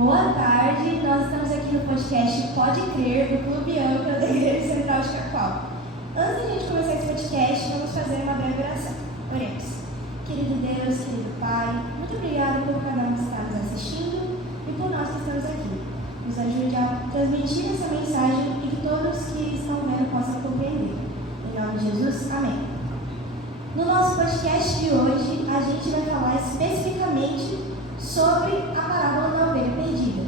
Boa tarde, nós estamos aqui no podcast Pode Crer, do Clube Âncora da Igreja Central de Cacoal. Antes de a gente começar esse podcast, vamos fazer uma breve oração. Oremos. Querido Deus, querido Pai, muito obrigado por cada um que está nos assistindo e por nós que estamos aqui. Nos ajude a transmitir essa mensagem e que todos que estão vendo possam compreender. Em nome de Jesus, amém. No nosso podcast de hoje, a gente vai falar especificamente sobre a parábola da ovelha perdida.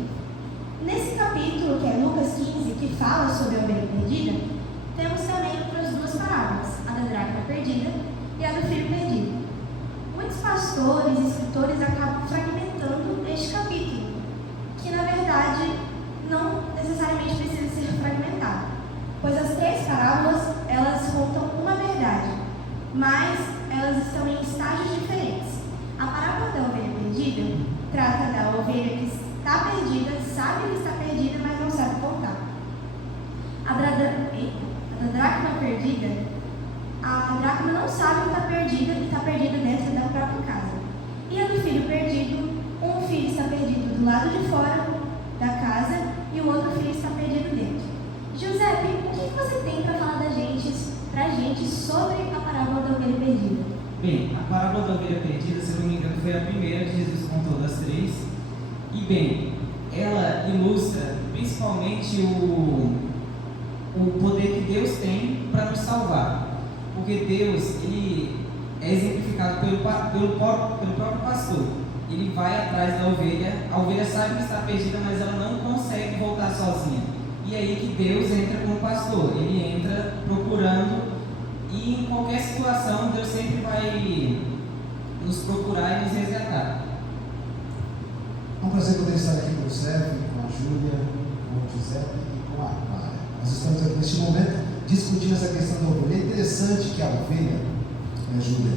Nesse capítulo, que é Lucas 15, que fala sobre a ovelha perdida, temos também outras duas parábolas, a da dracma perdida e a do filho perdido. Muitos pastores e escritores acabam fragmentando este capítulo, que na verdade não necessariamente precisa ser fragmentado, pois as três parábolas, elas contam uma verdade, mas elas estão em estágios diferentes. A parábola da ovelha perdida trata da ovelha que está perdida, sabe que está perdida, mas não sabe voltar. A da dracma perdida, a dracma não sabe que está perdida e está perdida dentro da própria casa. E a do filho perdido, um filho está perdido do lado de fora da casa e o outro filho está perdido dentro. Giuseppe, o que você tem para falar pra gente sobre a parábola da ovelha perdida? Bem, a parábola da ovelha perdida, se não me engano, foi a primeira que Jesus contou das três. E bem, ela ilustra principalmente o poder que Deus tem para nos salvar. Porque Deus, ele é exemplificado pelo próprio pastor. Ele vai atrás da ovelha, a ovelha sabe que está perdida, mas ela não consegue voltar sozinha. E é aí que Deus entra como pastor, ele entra procurando. E em qualquer situação, Deus sempre vai nos procurar e nos resgatar. É um prazer poder estar aqui com o Sérgio, com a Júlia, com o Giuseppe e com a Clara. Nós estamos aqui neste momento discutindo essa questão da ovelha. É interessante que a ovelha, Júlia,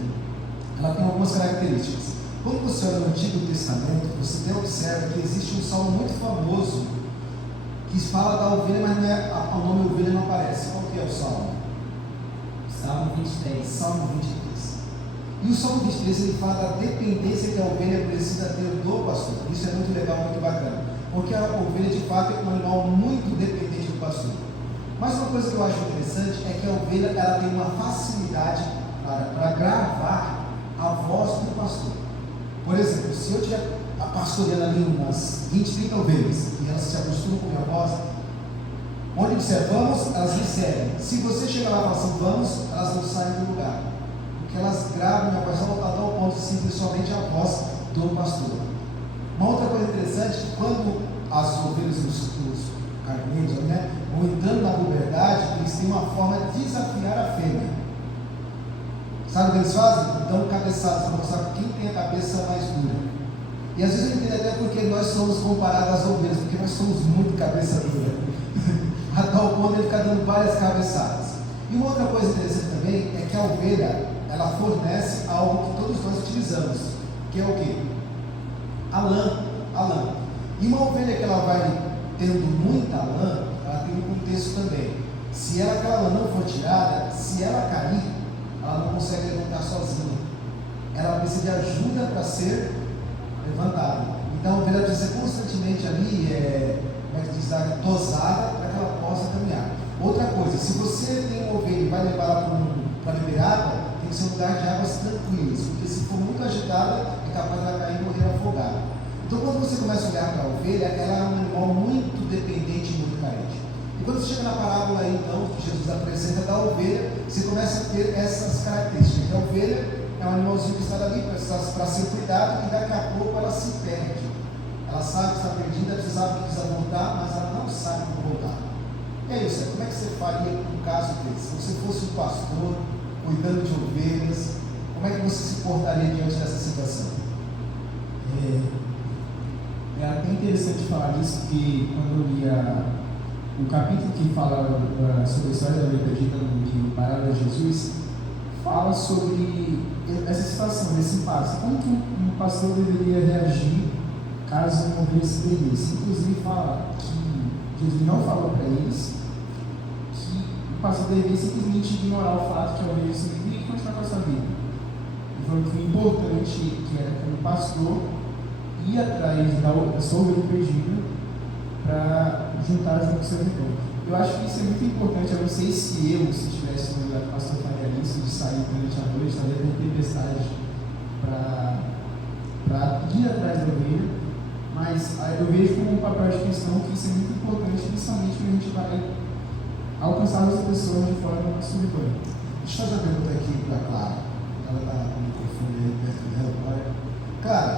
ela tem algumas características. Quando você olha no Antigo Testamento, você observa que existe um salmo muito famoso que fala da ovelha, mas não é, o nome ovelha não aparece. Qual que é o salmo? Salmo 23. Salmo 23. E o Salmo 23 ele fala da dependência que a ovelha precisa ter do pastor. Isso é muito legal, muito bacana. Porque a ovelha de fato é um animal muito dependente do pastor. Mas uma coisa que eu acho interessante é que a ovelha ela tem uma facilidade para gravar a voz do pastor. Por exemplo, se eu estiver pastoreando ali umas 20, 30 ovelhas e elas se acostumam com a minha voz, onde disser vamos, elas me seguem. Se você chegar lá e falar assim, vamos, elas não saem do lugar. Porque elas gravam minha voz a tal ponto de sentir somente a voz do pastor. Uma outra coisa interessante, quando as ovelhas, os carneiros, vão entrando na puberdade, eles têm uma forma de desafiar a fêmea. Sabe o que eles fazem? Dão cabeçadas para mostrar quem tem a cabeça mais dura. E às vezes eu entendo até porque nós somos comparados às ovelhas, porque nós somos muito cabeça dura. A tal ponto ele fica dando várias cabeçadas. E uma outra coisa interessante também é que a ovelha, ela fornece algo que todos nós utilizamos, que é o quê? A lã. E uma ovelha que ela vai tendo muita lã, ela tem um contexto também. Se aquela lã não for tirada, se ela cair, ela não consegue levantar sozinha. Ela precisa de ajuda para ser levantada. Então a ovelha precisa ser constantemente ali, tosada para que ela possa caminhar. Outra coisa, se você tem uma ovelha e vai levar ela para beber água, tem que ser um lugar de águas tranquilas, porque se for muito agitada, é capaz de ela cair e morrer afogada. Então quando você começa a olhar para a ovelha, ela é um animal muito dependente e muito carente. E quando você chega na parábola aí, então, que Jesus apresenta da ovelha, você começa a ter essas características. A ovelha é um animalzinho que está ali para ser cuidado e daqui a pouco ela se perde. Ela sabe que está perdida, ela sabe que precisa voltar, mas ela não sabe como voltar. E aí, Sérgio, como é que você faria um caso desse? Se você fosse um pastor, cuidando de ovelhas, como é que você se portaria diante dessa situação? É até interessante falar disso, porque quando eu li o capítulo que fala sobre a história da ovelha perdida no livro Parábola de Jesus, fala sobre essa situação, esse impasse. Como que um pastor deveria reagir caso uma ovelha se perdesse? Inclusive fala que Jesus não falou para eles que o pastor deveria simplesmente ignorar o fato que a ovelha se perdeu e continuar com a sua vida. Ele falou que o importante que era como pastor ir atrás da sua ovelha perdida para juntar junto com o seu irmão. Eu acho que isso é muito importante. Eu não sei se eu, se estivesse no lugar do pastor faria isso, de sair durante a noite, talvez ter tempestade para ir atrás da ovelha, mas eu vejo como um papel de cristão que isso é muito importante, principalmente quando a gente vai alcançar as pessoas de forma subterrânea. Deixa eu fazer uma pergunta aqui para a Clara. Ela está com o microfone aí perto dela. Olha. Clara,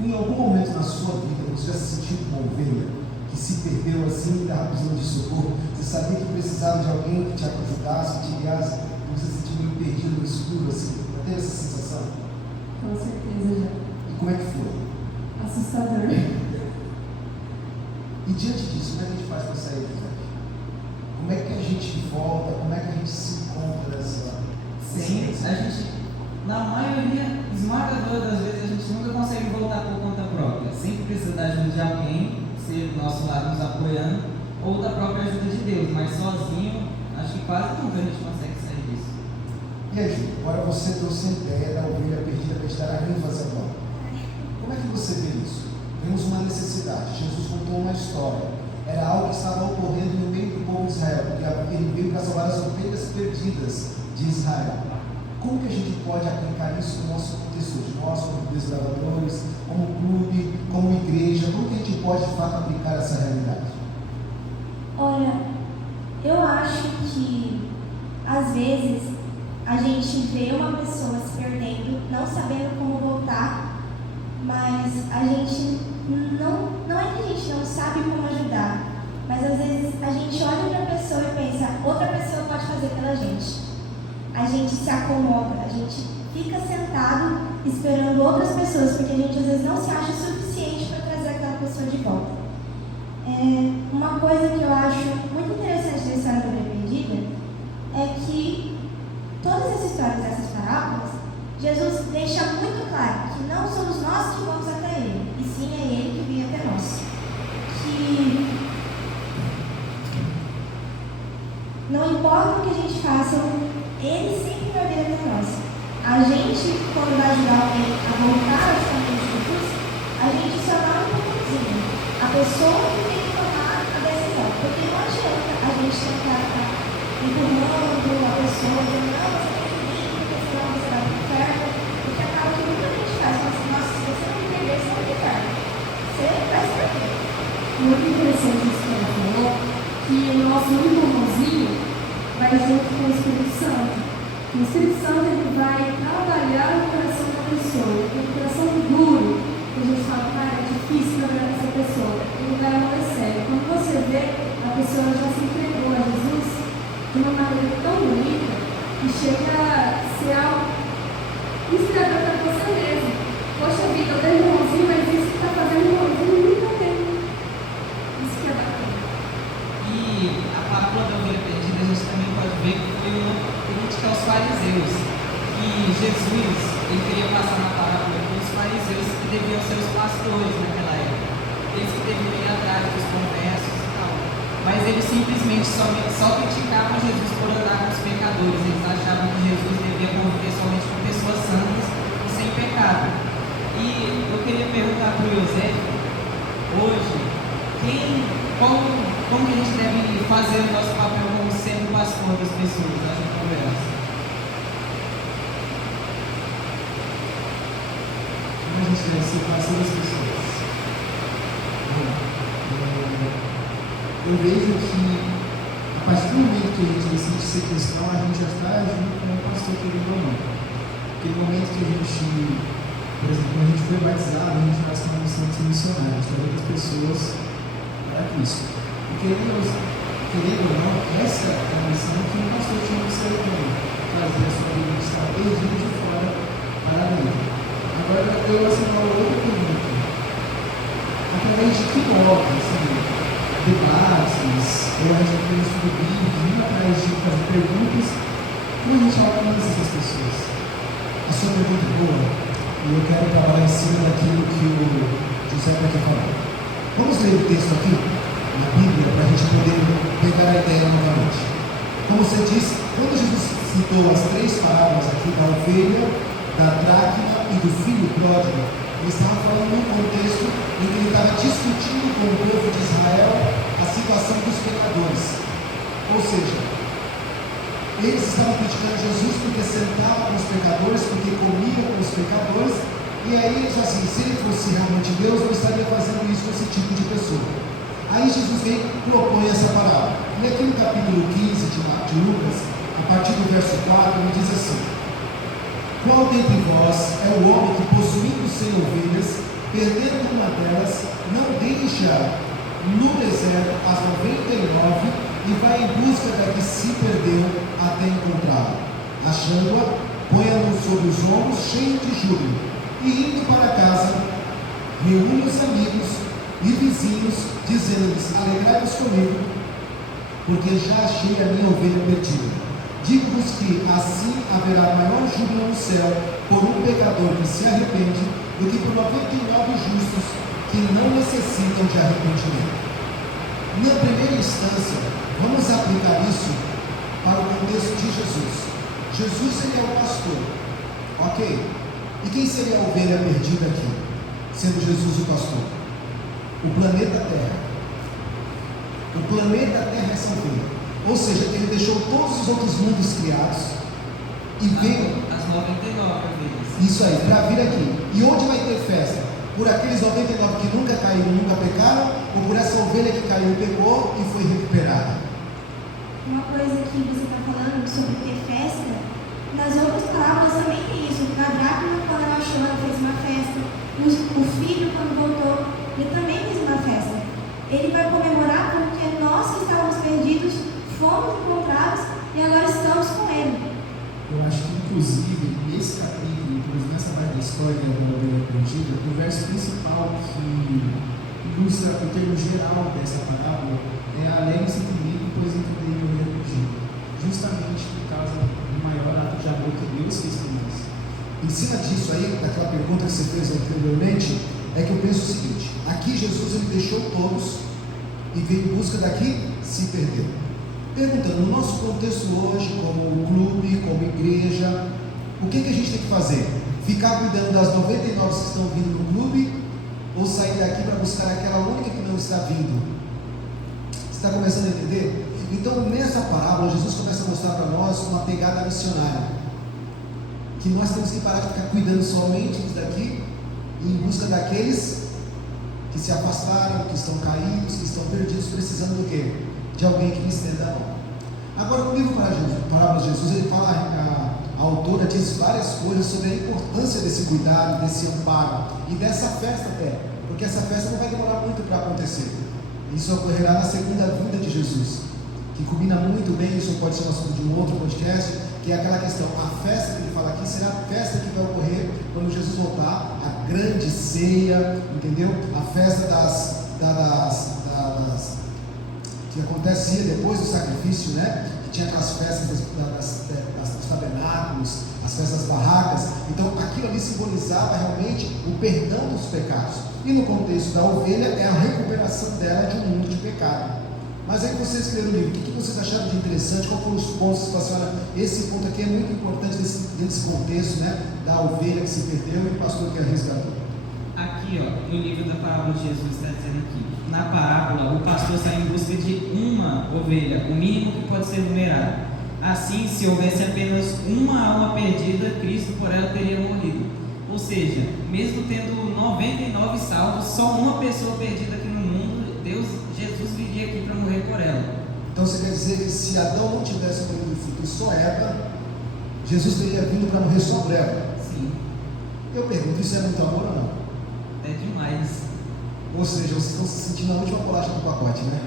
em algum momento na sua vida você já se sentiu como uma ovelha que se perdeu assim, estava precisando de socorro? Você sabia que precisava de alguém que te ajudasse, que te guiasse, e você se sentiu meio perdido no escuro assim? Já teve essa sensação? Com certeza já. E como é que foi? Assustador. E diante disso, como é que a gente faz para sair do Zé? Como é que a gente volta? Como é que a gente se encontra nessa... Sim, a gente, na maioria esmagadora das vezes, a gente nunca consegue voltar por conta própria. Sempre precisa da ajuda de alguém, ser do nosso lado nos apoiando, ou da própria ajuda de Deus, mas sozinho, acho que quase nunca a gente consegue sair disso. E aí, Ju, agora você trouxe a ideia da ovelha perdida para te dar a ênfase agora. Como é que você vê isso? Vemos uma necessidade. Jesus contou uma história. Era algo que estava ocorrendo no meio do povo de Israel, porque ele veio para salvar as ovelhas perdidas de Israel. Como que a gente pode aplicar isso no nosso contexto hoje? Nós, como desbravadores, como clube, como igreja, como que a gente pode, de fato, aplicar essa realidade? Olha, eu acho que às vezes a gente vê uma pessoa se perdendo, não sabendo como voltar, mas a gente não é que a gente não sabe como ajudar, mas às vezes a gente olha para a pessoa e pensa, outra pessoa pode fazer pela gente. A gente se acomoda, a gente fica sentado esperando outras pessoas, porque a gente às vezes não se acha suficiente para trazer aquela pessoa de volta. Uma coisa que eu acho muito interessante da história da ovelha perdida é que todas essas histórias, essas parábolas, Jesus deixa muito claro que não somos nós que vamos até Ele, e sim é Ele que vem até nós. Que não importa o que a gente faça, Ele sempre vai vir até nós. A gente, quando vai ajudar alguém a voltar aos caminhos de Jesus, a gente só dá um pouquinho. A pessoa que tem que tomar a decisão. Porque não adianta a gente tentar ficar empurrando a pessoa, dizendo, não, você tem que vir, porque senão você vai para o inferno. Porque acaba que muita gente faz. Mas, nossa, se você não me perder, você vai para o inferno. Você vai se perder. Muito interessante isso que ela falou, que o nosso único irmãozinho vai junto com o Espírito Santo. O Espírito Santo ele vai trabalhar o coração da pessoa. Tem um coração duro, que a gente fala, cara, é difícil trabalhar com essa pessoa. Ele vai amolecer. Quando você vê, a pessoa já se entregou a Jesus de uma maneira tão bonita que chega a ser algo inspirador para você mesmo. Poxa vida, eu tenho um irmãozinho, mas isso que está fazendo um irmãozinho nunca tem. Isso que é bacana. E a parábola da ovelha perdida, a gente também pode ver que foi uma crítica aos fariseus. E Jesus, ele queria passar na parábola com os fariseus que deviam ser os pastores naquela época. Eles que deveriam ir atrás dos conversos e tal. Mas eles simplesmente só criticavam Jesus por andar com os pecadores. Eles achavam que Jesus devia conviver somente com pessoas santas e sem pecado. E eu queria perguntar para o José, hoje, como que a gente deve fazer o nosso papel como sendo pastor das pessoas, das conversas? Como a gente deve ser pastor das pessoas? Eu vejo que a partir do momento que a gente decide ser cristão, a gente já está junto com o pastor querido ou não. Porque no momento que a gente, por exemplo, quando a gente foi batizado, a gente faz uma missão de ser missionário, trazer as pessoas para Cristo. E querendo ou não, essa é a missão que um pastor tinha que ser também, trazer a sua vida que está perdida de fora para dentro. Agora eu vou fazer uma outra pergunta. Através de que obras, assim, debates, ou a gente tem um estudo bíblico, indo atrás de fazer perguntas, como a gente alcança essas pessoas? A sua pergunta é boa, e eu quero trabalhar em cima daquilo que o José está aqui falando. Vamos ler o texto aqui, na Bíblia, para a gente poder pegar a ideia novamente. Como você disse, quando Jesus citou as três parábolas aqui, da ovelha, da dracma e do filho pródigo, Ele estava falando num contexto em que ele estava discutindo com o povo de Israel a situação dos pecadores. Ou seja, eles estavam criticando Jesus porque sentava com os pecadores, porque comia com os pecadores, e aí eles assim, se ele fosse realmente Deus, não estaria fazendo isso com esse tipo de pessoa. Aí Jesus vem e propõe essa parábola. E aqui no capítulo 15 de Lucas, a partir do verso 4, ele diz assim: qual dentre vós é o homem que, possuindo 100 ovelhas, perdendo uma delas, não deixa no deserto as 99 e vai em busca da que se perdeu até encontrá-la? Achando-a, põe-a sobre os ombros, cheio de júbilo, e indo para casa, reúne os amigos e vizinhos, dizendo-lhes: alegrai-vos comigo, porque já achei a minha ovelha perdida. Digo-vos que assim haverá maior júbilo no céu por um pecador que se arrepende, do que por 99 justos que não necessitam de arrependimento. Na primeira instância, vamos aplicar isso para o contexto de Jesus. Jesus, ele é o pastor, ok? E quem seria a ovelha perdida aqui, sendo Jesus o pastor? O planeta Terra. O planeta Terra é essa ovelha. Ou seja, ele deixou todos os outros mundos criados e veio. As 99 ovelhas. Isso aí, para vir aqui. E onde vai ter festa? Por aqueles 99 que nunca caíram, nunca pecaram, ou por essa ovelha que caiu e pecou e foi recuperada? Uma coisa que você está falando sobre ter festa, nas outras parábolas também tem isso. A dracma, quando ela achou, ela fez uma festa. O filho, quando voltou, ele também fez uma festa. Ele vai comemorar porque nós que estávamos perdidos fomos encontrados e agora estamos com ele. Eu acho que, inclusive, nesse capítulo, inclusive nessa parte da história da ovelha perdida, o verso principal que ilustra o termo geral dessa parábola é alegre-se comigo, pois encontrei a ovelha perdida. Justamente por causa do maior ato de amor que Deus fez por nós. Em cima disso aí, daquela pergunta que você fez anteriormente, é que eu penso o seguinte: aqui Jesus ele deixou todos e veio em busca daqui se perdeu. Perguntando, no nosso contexto hoje, como clube, como igreja, o que a gente tem que fazer? Ficar cuidando das 99 que estão vindo no clube, ou sair daqui para buscar aquela única que não está vindo? Você está começando a entender? Então, nessa parábola, Jesus começa a mostrar para nós uma pegada missionária, que nós temos que parar de ficar cuidando somente dos daqui e em busca daqueles que se afastaram, que estão caídos, que estão perdidos, precisando do quê? De alguém que me estenda a mão. Agora, no livro Parábolas de Jesus, ele fala, a autora diz várias coisas sobre a importância desse cuidado, desse amparo e dessa festa até, porque essa festa não vai demorar muito para acontecer. Isso ocorrerá na segunda vinda de Jesus, que combina muito bem, isso pode ser um assunto de um outro podcast, que é aquela questão, a festa que ele fala aqui será a festa que vai ocorrer quando Jesus voltar, a grande ceia, entendeu? A festa que acontecia depois do sacrifício, né? Que tinha aquelas festas dos tabernáculos, as festas barracas. Então aquilo ali simbolizava realmente o perdão dos pecados. E no contexto da ovelha é a recuperação dela de um mundo de pecado. Mas aí vocês escreveram o livro, o que vocês acharam de interessante? Qual foram os pontos que você olha? Esse ponto aqui é muito importante desse contexto, né? Da ovelha que se perdeu e o pastor que a resgatou. Aqui, ó, no livro da parábola de Jesus está dizendo aqui, na parábola o pastor sai em busca de uma ovelha, o mínimo que pode ser numerado. Assim, se houvesse apenas uma alma perdida, Cristo por ela teria morrido. Ou seja, mesmo tendo 99 salvos, só uma pessoa perdida aqui no mundo, Jesus viria aqui para morrer por ela. Então você quer dizer que se Adão não tivesse comido o fruto e só Eva, Jesus teria vindo para morrer só por ela? Sim. Eu pergunto, isso é muito amor ou não? É demais. Ou seja, vocês estão se sentindo a última bolacha do pacote, né?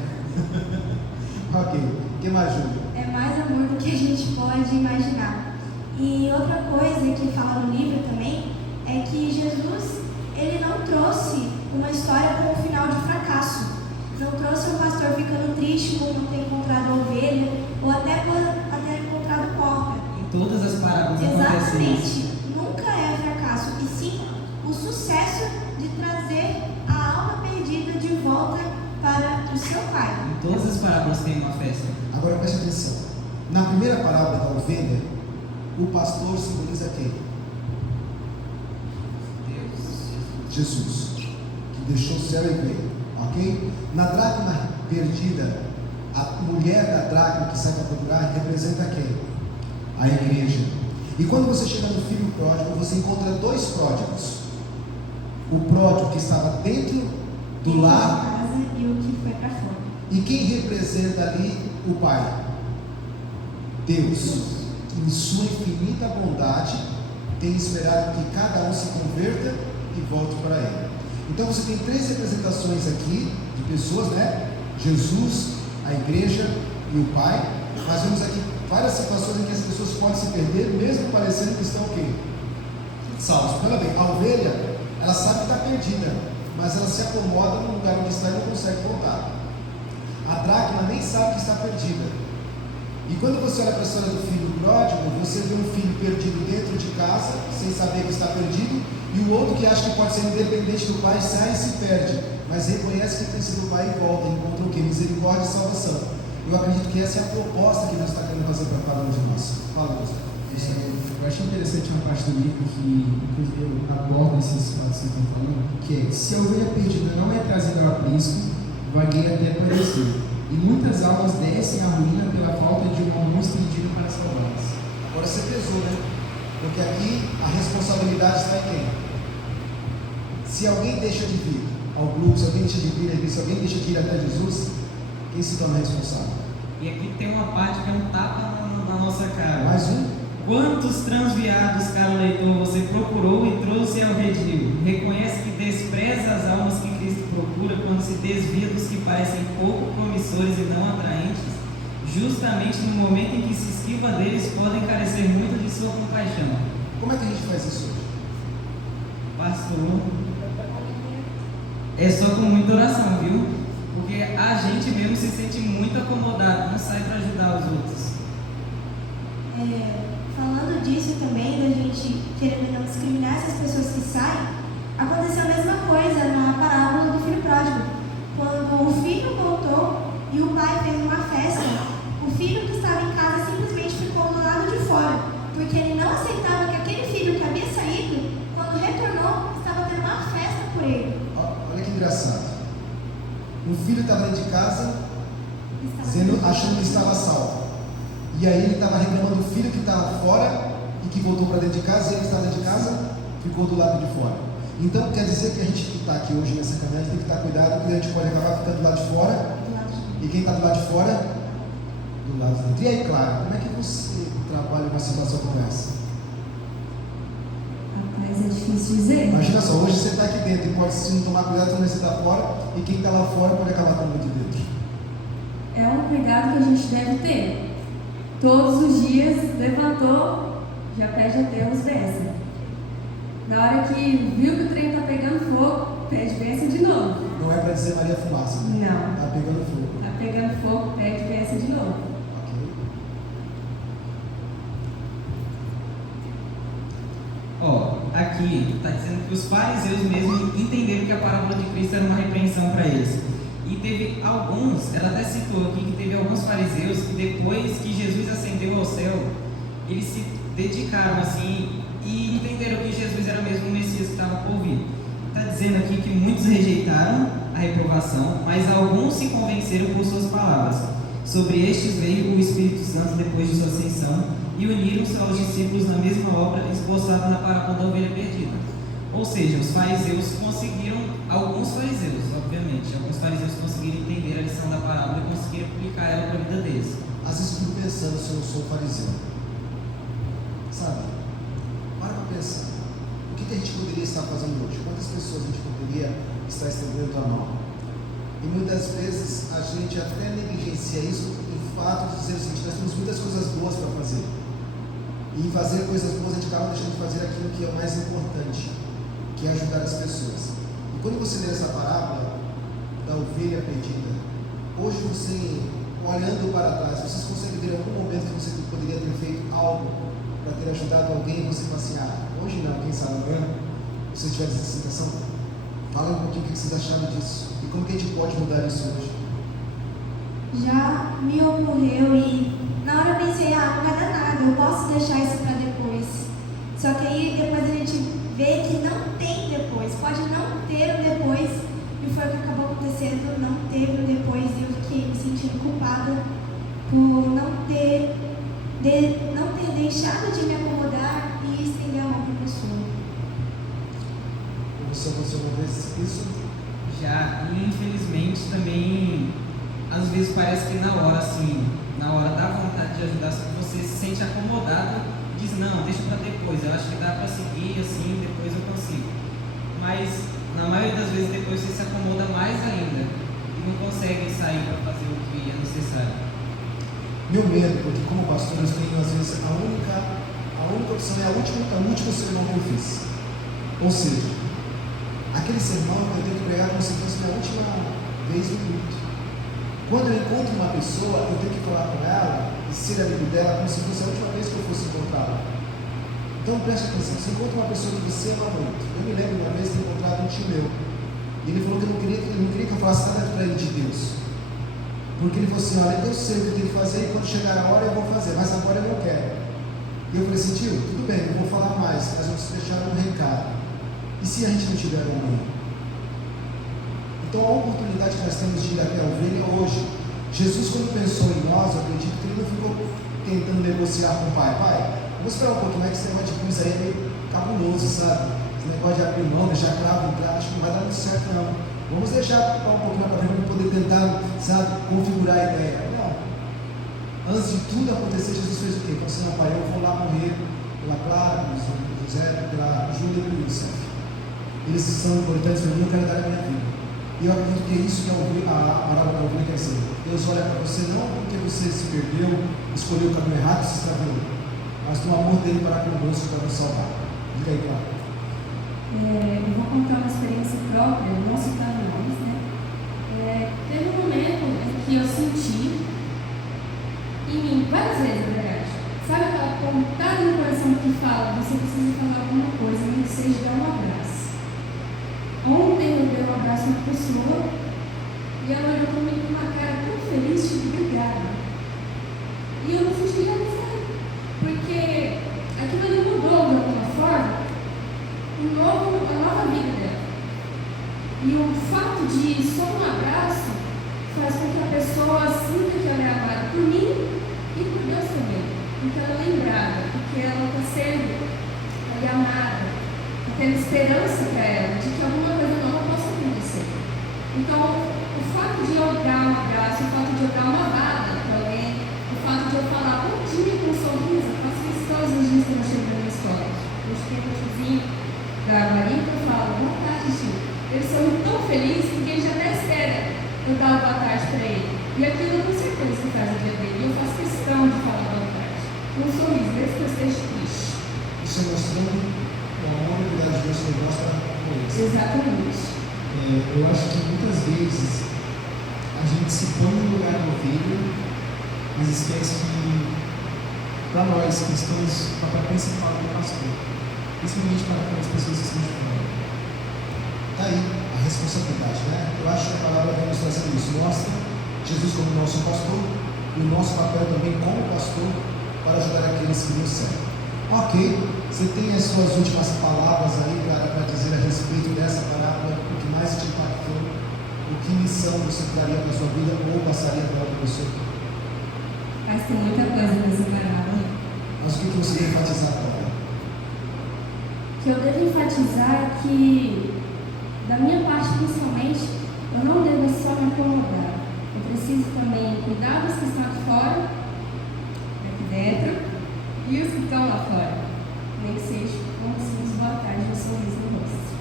Ok, o que mais, Júlia? É mais amor do que a gente pode imaginar. E outra coisa que fala no livro também é que Jesus, ele não trouxe uma história com um final de fracasso. Não trouxe o pastor ficando triste por não ter encontrado a ovelha ou até ter encontrado corda. Em todas as parábolas acontecem isso. Exatamente. Nunca é fracasso, e sim o sucesso de trazer a alma perdida de volta para o seu pai. Em todas as parábolas tem uma festa. Agora preste atenção. Na primeira parábola da ovelha, o pastor simboliza quem? Deus, Jesus. Jesus, que deixou o céu e veio, ok? Na dracma perdida, a mulher da dracma que sai para procurar representa quem? A igreja. E quando você chega no filho pródigo, você encontra dois pródigos. O pródigo que estava dentro do lar casa e o que foi para fora. e quem representa ali o Pai? Deus, que em sua infinita bondade tem esperado que cada um se converta e volte para Ele. Então você tem três representações aqui de pessoas, né? Jesus, a igreja e o Pai. Nós vemos aqui várias situações em que as pessoas podem se perder, mesmo parecendo que estão o quê? Salvos. Olha bem, a ovelha, ela sabe que está perdida, mas ela se acomoda no lugar onde está e não consegue voltar. A dracma nem sabe que está perdida. E quando você olha para a história do filho pródigo, você vê um filho perdido dentro de casa, sem saber que está perdido, e o outro que acha que pode ser independente do pai, sai e se perde, mas reconhece que tem sido o pai e volta, e encontra o quê? Misericórdia e salvação. Eu acredito que essa é a proposta que Deus está querendo fazer para cada um de nós. Fala, Deus. Eu achei interessante uma parte do livro que inclusive aborda esses fatos que vocês estão falando, que é: se a ovelha perdida não é trazida ao aprisco, vagueia até aparecer, e muitas almas descem à ruína pela falta de uma mão estendida para salvá-las. Agora você pesou, né? Porque aqui a responsabilidade está em quem? Se alguém deixa de vir ao grupo, se alguém deixa de vir aqui, se alguém deixa de ir até Jesus, quem se torna responsável? E aqui tem uma parte que é um tapa na nossa cara. Mais um? Quantos transviados, caro leitor, você procurou e trouxe ao redil? Reconhece que despreza as almas que Cristo procura quando se desvia dos que parecem pouco promissores e não atraentes? Justamente no momento em que se esquiva deles, podem carecer muito de sua compaixão. Como é que a gente faz isso hoje? Pastor, é só com muita oração, viu? Porque a gente mesmo se sente muito acomodado, não sai para ajudar os outros. Falando disso também, da gente querendo não discriminar essas pessoas que saem, aconteceu a mesma coisa na parábola do filho pródigo. Quando o filho voltou e o pai fez uma festa, o filho que estava em casa simplesmente ficou do lado de fora, porque ele não aceitava que aquele filho que havia saído, quando retornou, estava tendo uma festa por ele. Olha que engraçado. O filho estava dentro de casa, achando que estava salvo. E aí ele estava reclamando do filho que estava fora e que voltou para dentro de casa, e ele que estava dentro de casa ficou do lado de fora. Então quer dizer que a gente que está aqui hoje nessa caminhada tem que estar cuidado, porque a gente pode acabar ficando do lado de fora, e quem está do lado de fora, do lado de dentro. E aí, claro, como é que você trabalha uma situação como essa? Rapaz, é difícil dizer. Imagina só, hoje você está aqui dentro e pode, se não tomar cuidado, também você está fora, e quem está lá fora pode acabar também de dentro. É um cuidado que a gente deve ter. Todos os dias levantou, já pede a Deus bênção. Na hora que viu que o trem está pegando fogo, pede bênção de novo. Não é para dizer Maria Fumaça, né? Não. Está pegando fogo. Está pegando fogo, pede bênção de novo. Ok. Ó, aqui está dizendo que os fariseus mesmo entenderam que a parábola de Cristo era uma repreensão para eles. E teve alguns, ela até citou aqui que teve alguns fariseus que depois que Jesus ascendeu ao céu, eles se dedicaram assim e entenderam que Jesus era mesmo o Messias que estava por vir. Está dizendo aqui que muitos rejeitaram a reprovação, mas alguns se convenceram por suas palavras. Sobre estes veio o Espírito Santo depois de sua ascensão e uniram-se aos discípulos na mesma obra esboçada na parábola da ovelha perdida. Ou seja, os fariseus conseguiram, alguns fariseus, obviamente, alguns fariseus conseguiram entender a lição da parábola e conseguiram aplicar ela para a vida deles. Às vezes eu fico pensando se eu não sou fariseu. Sabe? Para pensar. O que a gente poderia estar fazendo hoje? Quantas pessoas a gente poderia estar estendendo a mão? E muitas vezes a gente até negligencia isso em fato de dizer o seguinte: nós temos muitas coisas boas para fazer. E em fazer coisas boas a gente acaba deixando de fazer aquilo que é o mais importante, que é ajudar as pessoas. E quando você lê essa parábola da ovelha perdida, hoje você, olhando para trás, vocês conseguem ver algum momento que você poderia ter feito algo para ter ajudado alguém e você fala assim: hoje não, quem sabe amanhã, se você tiver essa sensação, fala um pouquinho o que vocês acharam disso e como que a gente pode mudar isso hoje. Já me ocorreu e na hora eu pensei, não vai dar nada, eu posso deixar isso para depois. Só que aí depois a gente vê que não tem depois, pode não ter um depois, e foi o que acabou acontecendo, não teve um depois, e eu fiquei me sentindo culpada por não ter deixado de me acomodar e estender a mão para a pessoa. Você aconteceu uma vez isso? Já, e infelizmente também, às vezes parece que na hora, assim, na hora da vontade de ajudar, você se sente acomodado e diz, não, deixa para depois, eu acho que dá para seguir, assim, depois eu consigo. Mas, na maioria das vezes, depois você se acomoda mais ainda e não consegue sair para fazer o que é necessário. Meu medo, porque como pastor eu tenho às vezes a única opção é a última sermão que eu fiz. Ou seja, aquele sermão eu tenho que pregar como se fosse a última vez no culto. Quando eu encontro uma pessoa, eu tenho que falar com ela e ser amigo dela como se fosse a última vez que eu fosse encontrá-la. Então preste atenção, você encontra uma pessoa que você ama muito. Eu me lembro uma vez de ter encontrado um tio meu. E ele falou que ele não queria que eu falasse nada para ele de Deus. Porque ele falou assim, olha, eu sei o que eu tenho que fazer e quando chegar a hora eu vou fazer, mas agora eu não quero. E eu falei assim, tio, tudo bem, eu vou falar mais, mas vamos deixar um recado. E se a gente não tiver amanhã? Então a oportunidade que nós temos de ir até a ovelha hoje, Jesus quando pensou em nós, eu acredito que ele não ficou tentando negociar com o pai. Pai, vamos esperar um pouquinho, mas esse negócio de cruz aí é meio cabuloso, sabe? Esse negócio de abrir mão, deixar claro, acho que não vai dar muito certo não. Vamos deixar um pouquinho para frente para poder tentar, sabe, configurar a ideia. Não. Antes de tudo acontecer, Jesus fez o quê? Falou assim, não, pai, eu vou lá morrer pela Clara, pelo José, pela Júlia e pelo Youssef. Eles são importantes para mim, eu quero dar a minha vida. E eu acredito que é isso que a palavra da ovelha quer dizer. Deus olha para você não porque você se perdeu, escolheu o caminho errado, se extraviou, mas do amor dele para conosco para nos salvar. Diga aí, Clara. Eu vou contar uma experiência própria, não citar nomes, né? Teve um momento em que eu senti em mim, várias vezes, na verdade, sabe aquela pontada no coração que fala, você precisa falar alguma coisa, nem que seja dar um abraço. Ontem eu dei um abraço a uma pessoa e ela olhou para mim com uma cara tão feliz, tipo, obrigada. E eu não senti realizado, porque aquilo ali mudou de alguma forma a nova vida dela. E o fato de só um abraço faz com que a pessoa sinta que ela é amada por mim e por Deus também. Porque ela é lembrada, porque ela está sendo amada, está tendo esperança para ela de que alguma coisa nova possa acontecer. Então, o fato de eu dar um abraço, o fato de eu dar uma amada para alguém, o fato de eu falar bom dia com um sorriso, eu faço isso todos os dias quando eu chego na minha escola. Eu cheguei com o tiozinho da Maria, eu falo, boa tarde, tio. Ele saiu tão feliz que ele já até espera eu dar boa tarde para ele. E aquilo eu tenho certeza que faz o dia dele. E eu faço questão de falar boa tarde. Com um sorriso, mesmo que eu esteja triste. Isso é mostrando o amor e cuidado de Deus por nós para com eles. Exatamente. Eu acho que muitas vezes a gente se põe no lugar do ovelha, mas esquece que, para nós cristãos, o papel principal é o pastor. Principalmente para as pessoas que estão de fora. Está aí a responsabilidade, né? Eu acho que a palavra vem nos trazendo isso. Mostra Jesus como nosso pastor e o nosso papel também como pastor para ajudar aqueles que nos servem. Ok, você tem as suas últimas palavras aí para dizer a respeito dessa parábola, o que mais te impactou, o que missão você traria para a sua vida ou passaria para outra pessoa? Mas tem muita coisa nessa parábola. Mas o que você quer enfatizar para ela? O que eu devo enfatizar é que, da minha parte principalmente, eu não devo só me acomodar. Eu preciso também cuidar dos que estão aqui fora, aqui dentro, e os que estão lá fora. Nem que seja como simples boa tarde e um sorriso no rosto.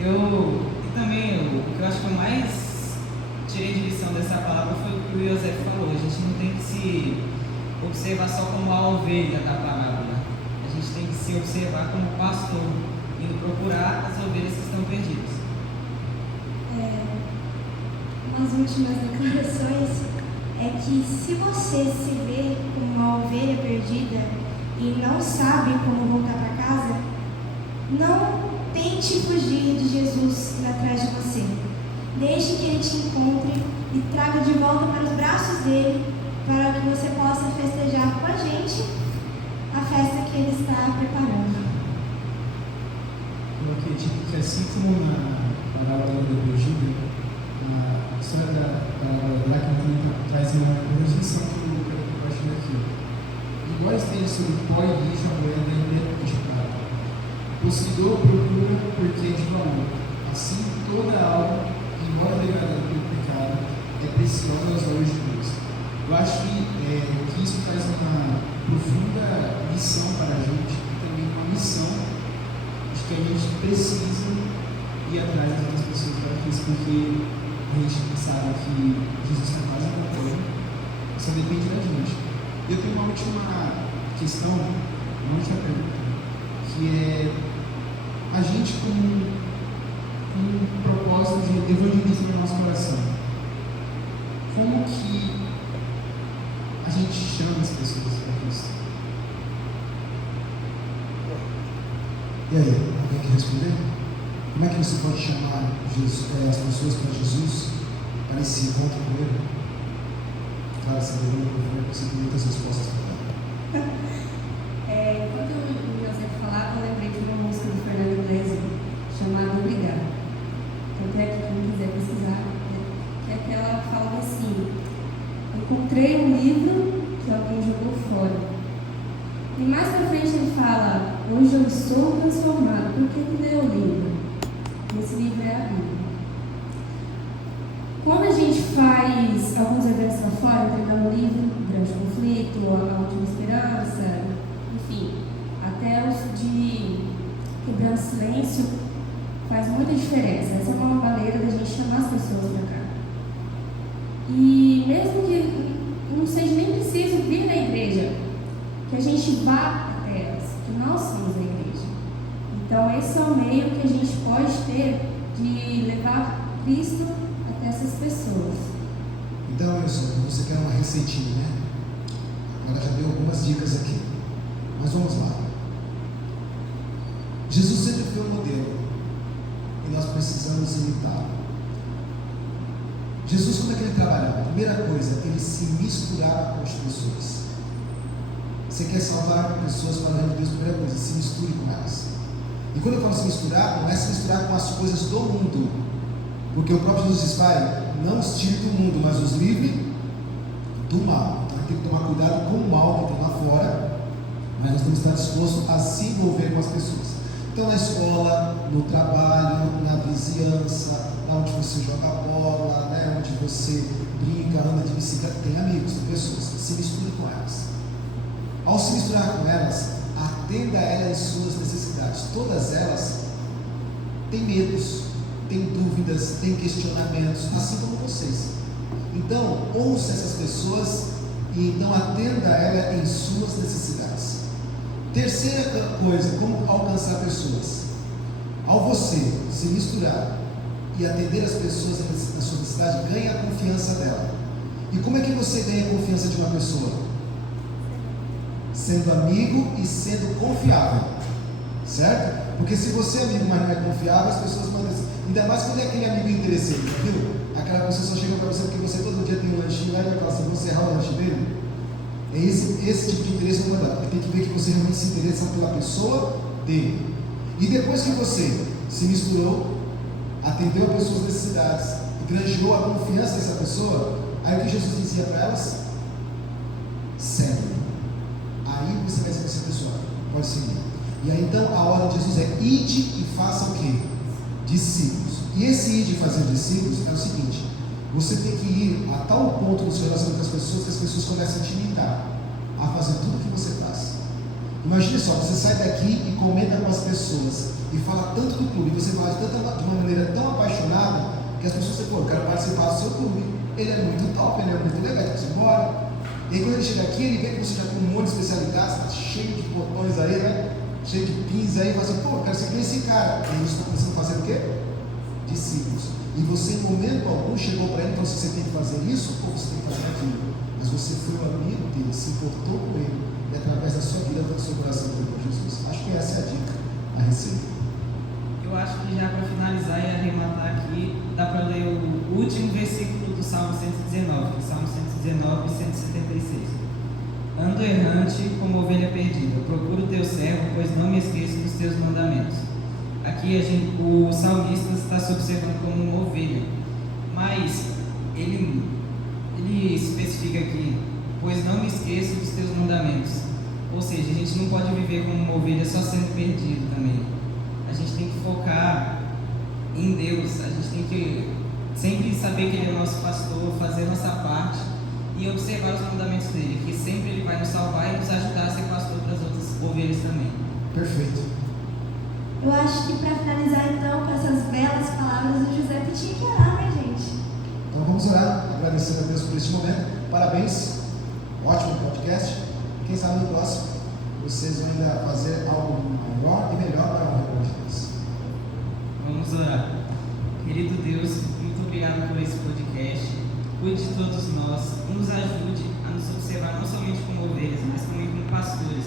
E também o que eu acho que eu mais tirei de lição dessa palavra foi o que o José falou. A gente não tem que se observar só como a ovelha da parábola. A gente tem que se observar como pastor, indo procurar as ovelhas que estão perdidas. Umas últimas declarações é que se você se vê como uma ovelha perdida e não sabe como voltar para casa, não tente fugir de Jesus atrás de você. Deixe que Ele te encontre e traga de volta para os braços dele, para que você possa festejar com a gente a festa que ele está preparando. Eu acredito que assim como na parábola da perdida, a história da dracma também traz uma projeção que eu quero compartilhar aqui. Igual esteja sobre o pó e lixo, a moeda ainda é multiplicada. O possuidor procura porque é de valor. Assim, toda alma, embora degradada pelo pecado, é preciosa aos olhos de Deus. Eu acho que isso traz uma profunda lição para a gente, e também uma missão de que a gente precisa ir atrás das outras pessoas para isso, porque a gente sabe que Jesus está quase voltando, só depende da gente. Eu tenho uma última questão, uma última pergunta, que é a gente com um propósito de evangelismo no nosso coração. Como que a gente chama as pessoas para Cristo? E aí, alguém quer responder? Como é que você pode chamar as pessoas para Jesus, para esse encontro com Ele? Claro, você deu uma você tem muitas respostas para dar. Enquanto o José falava, eu lembrei de uma música do Fernando Iglesias chamada Obrigado. Então, até aqui, quem quiser pesquisar, que é aquela fala assim: encontrei um livro que alguém jogou fora. E mais pra frente ele fala: hoje eu estou transformado. Por que me deu o livro? Esse livro é a Bíblia. Quando a gente faz alguns eventos lá fora, entregando o livro, Grande Conflito, A Última Esperança, enfim, até os de Quebrando Silêncio, faz muita diferença. Essa é uma maneira da gente chamar as pessoas para cá. E mesmo que não seja nem preciso vir na igreja, que a gente vá até elas, que nós somos a igreja. Então esse é o meio que a gente pode ter de levar Cristo até essas pessoas. Então, Wilson, você quer uma receitinha, né? Agora já deu algumas dicas aqui. Mas vamos lá. Jesus sempre foi um modelo e nós precisamos imitá-lo. Jesus, como é que ele trabalhava? Primeira coisa, ele se misturava com as pessoas. Você quer salvar pessoas para o reino de Deus? Primeira coisa, se misture com elas. E quando eu falo se misturar, não é se misturar com as coisas do mundo, porque o próprio Jesus diz: Pai, não os tire do mundo, mas os livre do mal. Então tem que tomar cuidado com o mal que tem lá fora, mas nós temos que estar dispostos a se envolver com as pessoas. Então, na escola, no trabalho, na vizinhança, lá onde você joga bola, né, onde você brinca, anda de bicicleta, tem amigos, tem pessoas, se misture com elas. Ao se misturar com elas, atenda a elas em suas necessidades. Todas elas têm medos, têm dúvidas, têm questionamentos, assim como vocês. Então, ouça essas pessoas e então atenda a ela em suas necessidades. Terceira coisa, como alcançar pessoas? Ao você se misturar e atender as pessoas na sua necessidade, ganha a confiança dela. E como é que você ganha a confiança de uma pessoa? Sendo amigo e sendo confiável, certo? Porque se você é amigo, mas não é confiável, as pessoas mandam assim. Ainda mais quando é aquele amigo interessante, viu? Aquela pessoa só chega para você porque você todo dia tem um lanchinho lá e vai falar assim: você errar o lanche dele? É esse tipo de interesse que eu vou dar, porque tem que ver que você realmente se interessa pela pessoa dele. E depois que você se misturou, atendeu a pessoas necessidades e granjeou a confiança dessa pessoa, aí o que Jesus dizia para elas? Segue. Aí você vai ser essa pessoa, pode seguir. E aí então a ordem de Jesus é: ide e faça o quê? Discípulos. E esse ide e fazer discípulos é o seguinte: você tem que ir a tal ponto no seu relacionamento com as pessoas que as pessoas começam a te imitar, a fazer tudo o que você faz. Imagine só, você sai daqui e comenta com as pessoas e fala tanto do clube, você fala de uma maneira tão apaixonada que as pessoas dizem: pô, eu quero participar do seu clube, ele é muito top, ele é muito legal, então você embora. E aí quando ele chega aqui, ele vê que você já tem um monte de especialidades, está cheio de botões aí, né? Cheio de pins aí, e fala assim: pô, eu quero ser esse cara. E aí você está começando a fazer o quê? Discípulos. E você em momento algum chegou para ele, então se você tem que fazer isso, ou você tem que fazer aquilo. Mas você foi um amigo dele, se importou com ele, e através da sua vida, do seu coração foi com Jesus. Acho que essa é a dica, a receita. Eu acho que já para finalizar e arrematar aqui, dá para ler o último versículo do Salmo 119, Salmo 119 e 176. ando errante como ovelha perdida. Procuro o teu servo, pois não me esqueço dos teus mandamentos. Aqui o salmista está se observando como uma ovelha, mas ele especifica aqui, pois não me esqueço dos teus mandamentos. Ou seja, a gente não pode viver como uma ovelha só sendo perdido também. A gente tem que focar em Deus, a gente tem que sempre saber que Ele é o nosso pastor, fazer a nossa parte e observar os mandamentos dele, que sempre Ele vai nos salvar e nos ajudar a ser pastor para as outras ovelhas também. Perfeito. Eu acho que para finalizar então com essas belas palavras, o Giuseppe tinha que orar, né, gente? Então vamos orar, agradecendo a Deus por este momento. Parabéns, ótimo podcast. Quem sabe no próximo vocês vão ainda fazer algo maior e melhor para a honra de Deus. Vamos orar. Querido Deus, muito obrigado por esse podcast. Cuide de todos nós, nos ajude a nos observar não somente como ovelhas, mas também como pastores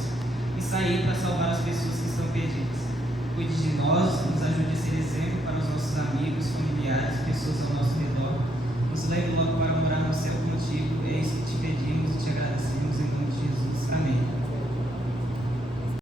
e sair para salvar as pessoas que estão perdidas.